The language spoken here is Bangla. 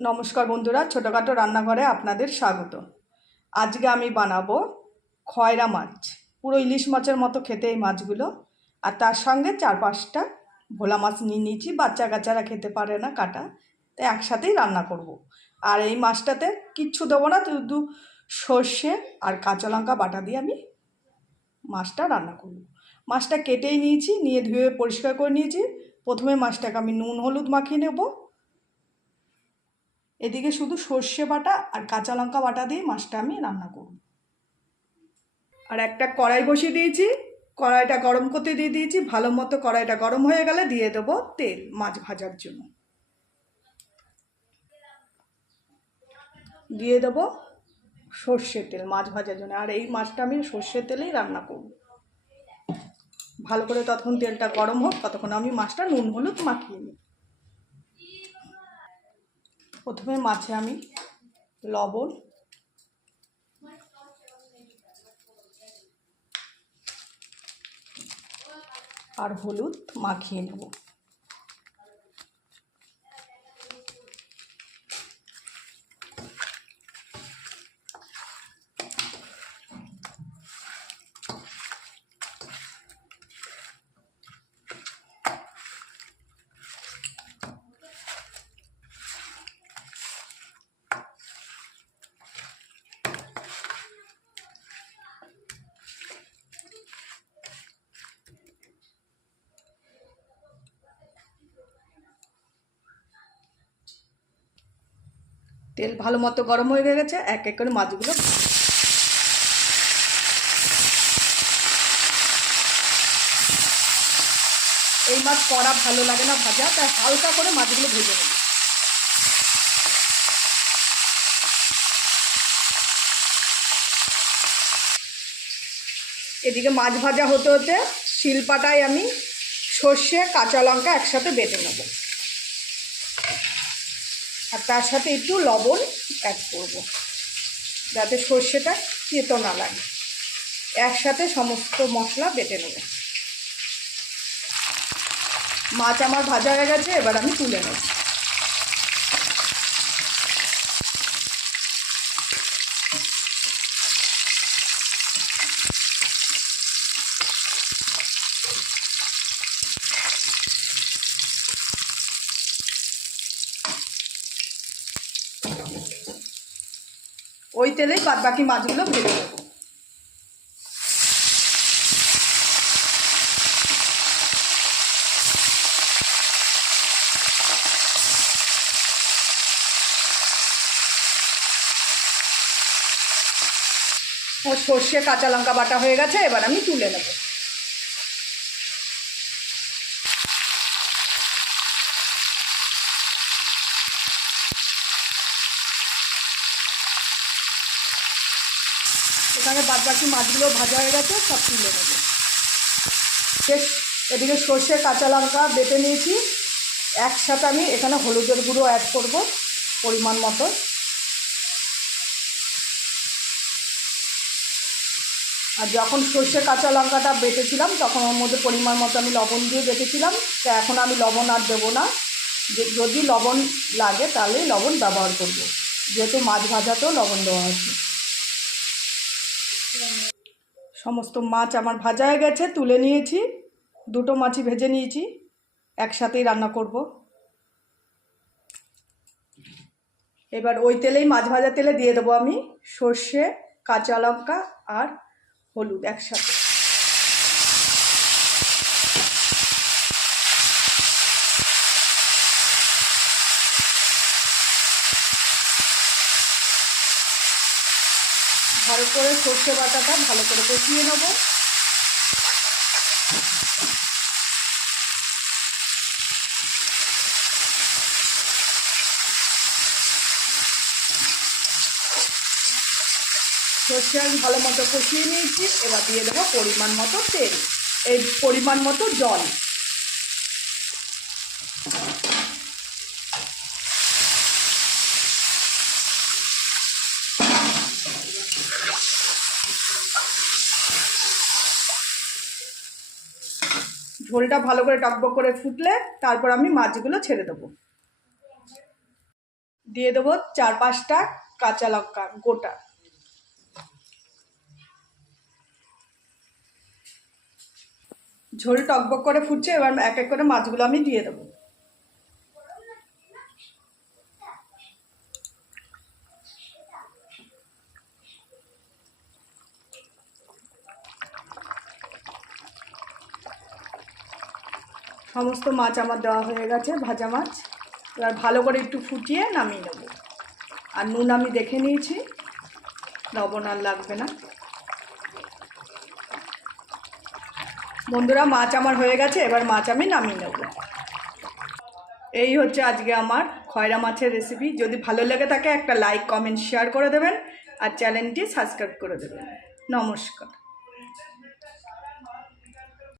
নমস্কার বন্ধুরা, ছোটোখাটো রান্নাঘরে আপনাদের স্বাগত। আজকে আমি বানাবো খয়রা মাছ। পুরো ইলিশ মাছের মতো খেতে এই মাছগুলো। আর তার সঙ্গে চার পাঁচটা ভোলা মাছ নিয়ে নিয়েছি, বাচ্চা কাচ্চারা খেতে পারে না কাটা তো একসাথেই রান্না করব। আর এই মাছটাতে কিচ্ছু দেবো না, শুধু সর্ষে আর কাঁচা লঙ্কা বাটা দিয়ে আমি মাছটা রান্না করব। মাছটা কেটেই নিয়েছি, নিয়ে ধুয়ে পরিষ্কার করে নিয়েছি। প্রথমে মাছটাকে আমি নুন, হলুদ মাখিয়ে নেব। এদিকে শুধু সর্ষে বাটা আর কাঁচা লঙ্কা বাটা দিয়ে মাছটা আমি রান্না করব। আর একটা কড়াই বসিয়ে দিয়েছি, কড়াইটা গরম করতে দিয়ে দিয়েছি, ভালো মতো কড়াইটা গরম হয়ে গেলে দিয়ে দেবো তেল মাছ ভাজার জন্য। দিয়ে দেবো সর্ষের তেল মাছ ভাজার জন্য। আর এই মাছটা আমি সর্ষের তেলেই রান্না করব। ভালো করে ততক্ষণ তেলটা গরম হোক, ততক্ষণ আমি মাছটা নুন হলুদ মাখিয়ে নিই প্রথমে মাছে আমি লবণ। আর হলুদ মাখিয়ে নেব। তেল ভালো মতো গরম হয়ে গেছে, এক এক করে মাছগুলো এই মাছ কড়া ভালো লাগে না ভাজা, তাই হালকা করে মাছগুলো ভেজে নেব। এদিকে মাছ ভাজা হতে হতে শিলপাটায় আমি সর্ষে, কাঁচা লঙ্কা একসাথে বেটে নেব। আর তার সাথে একটু লবণ অ্যাড করব। যাতে সর্ষেটা কেতো না লাগে। একসাথে সমস্ত মশলা বেটে নেব। মাছ আমার ভাজা হয়ে গেছে, এবার আমি তুলে নেব। ওই তেলেই বাদ বাকি মাছগুলো ভেজে দেবো ও সর্ষে, কাঁচা লঙ্কা বাটা হয়ে গেছে, এবার আমি তুলে নেব। এখানে বাদ বাকি মাছগুলো ভাজা হয়ে গেছে, সব তুলে নেব। এদিকে সর্ষে, কাঁচা লঙ্কা বেটে নিয়েছি। একসাথে আমি এখানে হলুদের গুঁড়ো অ্যাড করব পরিমাণ মতো। আর যখন সর্ষে, কাঁচা লঙ্কাটা বেটেছিলাম, তখন ওর মধ্যে পরিমাণ মতো আমি লবণ দিয়ে বেটেছিলাম। তো এখন আমি লবণ আর দেবো না। যদি লবণ লাগে তাহলে লবণ ব্যবহার করব। যেহেতু মাছ ভাজাতেও লবণ দেওয়া আছে সমস্ত মাছ আমার ভাজা হয়ে গেছে, তুলে নিয়েছি, দুটো মাছই ভেজে নিয়েছি, একসাথেই রান্না করব। এবার ওই তেলেই মাছ ভাজা তেলে দিয়ে দেবো আমি সর্ষে, কাঁচা লঙ্কা আর হলুদ একসাথে। ভালো করে সর্ষে বাটাটা ভালো করে কষিয়ে নেব। সর্ষে আমি ভালো মতো কষিয়ে নিয়েছি, এবার দিয়ে দেবো পরিমাণ মতো তেল। এই পরিমাণ মতো জল। ঝোলটা ভালো করে টকবক করে ফুটলে তারপর আমি মাছগুলো ছেড়ে দেবো। দিয়ে দেবো চার পাঁচটা কাঁচা লঙ্কা গোটা। ঝোল টকবক করে ফুটছে, এবার এক এক করে মাছগুলো আমি দিয়ে দেবো। সমস্ত মাছ আমার দেওয়া হয়ে গেছে, ভাজা মাছ। এবার ভালো করে একটু ফুটিয়ে নামিয়ে নেব। আর নুন আমি দেখে নিয়েছি, লবণ আর লাগবে না। বন্ধুরা, মাছ আমার হয়ে গেছে, এবার মাছ আমি নামিয়ে নেব। এই হচ্ছে আজকে আমার খয়রা মাছের রেসিপি যদি ভালো লেগে থাকে, একটা লাইক কমেন্ট শেয়ার করে দেবেন। আর চ্যানেলটি সাবস্ক্রাইব করে দেবেন। নমস্কার।